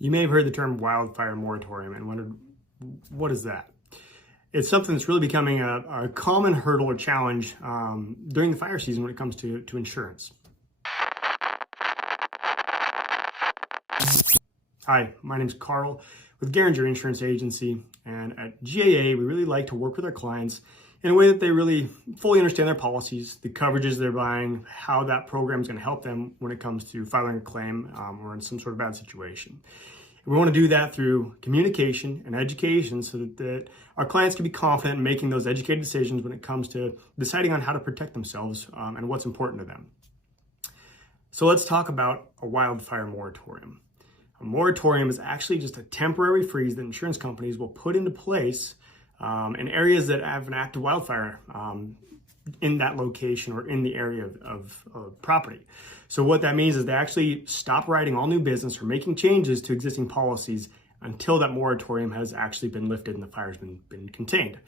You may have heard the term wildfire moratorium and wondered, what is that? It's something that's really becoming a common hurdle or challenge during the fire season when it comes to insurance. Hi, my name's Carl with Garinger Insurance Agency, and at GAA, we really like to work with our clients in a way that they really fully understand their policies, the coverages they're buying, how that program is going to help them when it comes to filing a claim or in some sort of bad situation. And we want to do that through communication and education so that our clients can be confident in making those educated decisions when it comes to deciding on how to protect themselves and what's important to them. So let's talk about a wildfire moratorium. A moratorium is actually just a temporary freeze that insurance companies will put into place in areas that have an active wildfire in that location or in the area of property. So what that means is they actually stop writing all new business or making changes to existing policies until that moratorium has actually been lifted and the fire's been contained.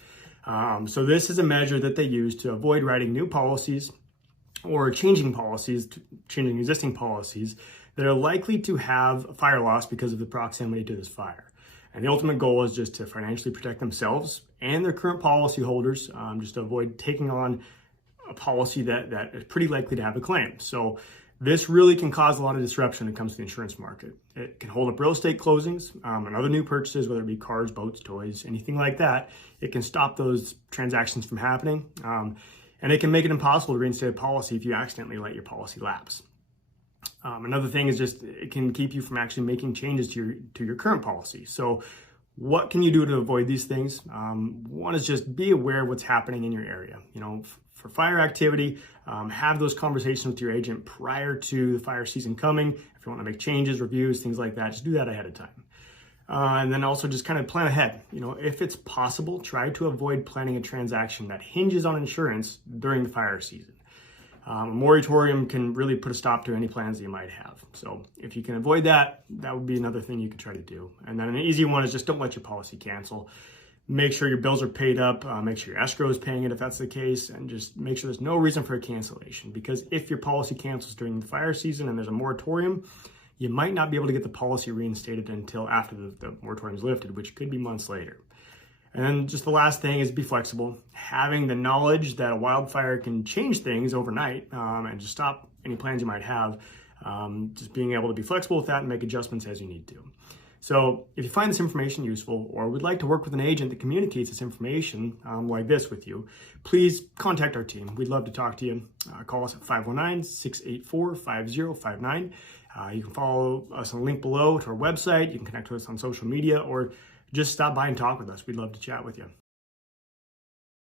So this is a measure that they use to avoid writing new policies or changing existing policies that are likely to have fire loss because of the proximity to this fire. And the ultimate goal is just to financially protect themselves and their current policyholders, just to avoid taking on a policy that is pretty likely to have a claim. So this really can cause a lot of disruption when it comes to the insurance market. It can hold up real estate closings and other new purchases, whether it be cars, boats, toys, anything like that. It can stop those transactions from happening. And it can make it impossible to reinstate a policy if you accidentally let your policy lapse. Another thing is just it can keep you from actually making changes to your current policy. So what can you do to avoid these things? One is just be aware of what's happening in your area. You know, for fire activity, have those conversations with your agent prior to the fire season coming. If you want to make changes, reviews, things like that, just do that ahead of time. And then also just kind of plan ahead. You know, if it's possible, try to avoid planning a transaction that hinges on insurance during the fire season. A moratorium can really put a stop to any plans that you might have. So if you can avoid that, that would be another thing you could try to do. And then an easy one is just don't let your policy cancel. Make sure your bills are paid up, make sure your escrow is paying it if that's the case, and just make sure there's no reason for a cancellation. Because if your policy cancels during the fire season and there's a moratorium, you might not be able to get the policy reinstated until after the moratorium is lifted, which could be months later. And then just the last thing is be flexible. Having the knowledge that a wildfire can change things overnight and just stop any plans you might have, just being able to be flexible with that and make adjustments as you need to. So if you find this information useful or would like to work with an agent that communicates this information like this with you, please contact our team. We'd love to talk to you. Call us at 519-684-5059. You can follow us on the link below to our website. You can connect with us on social media or just stop by and talk with us. We'd love to chat with you.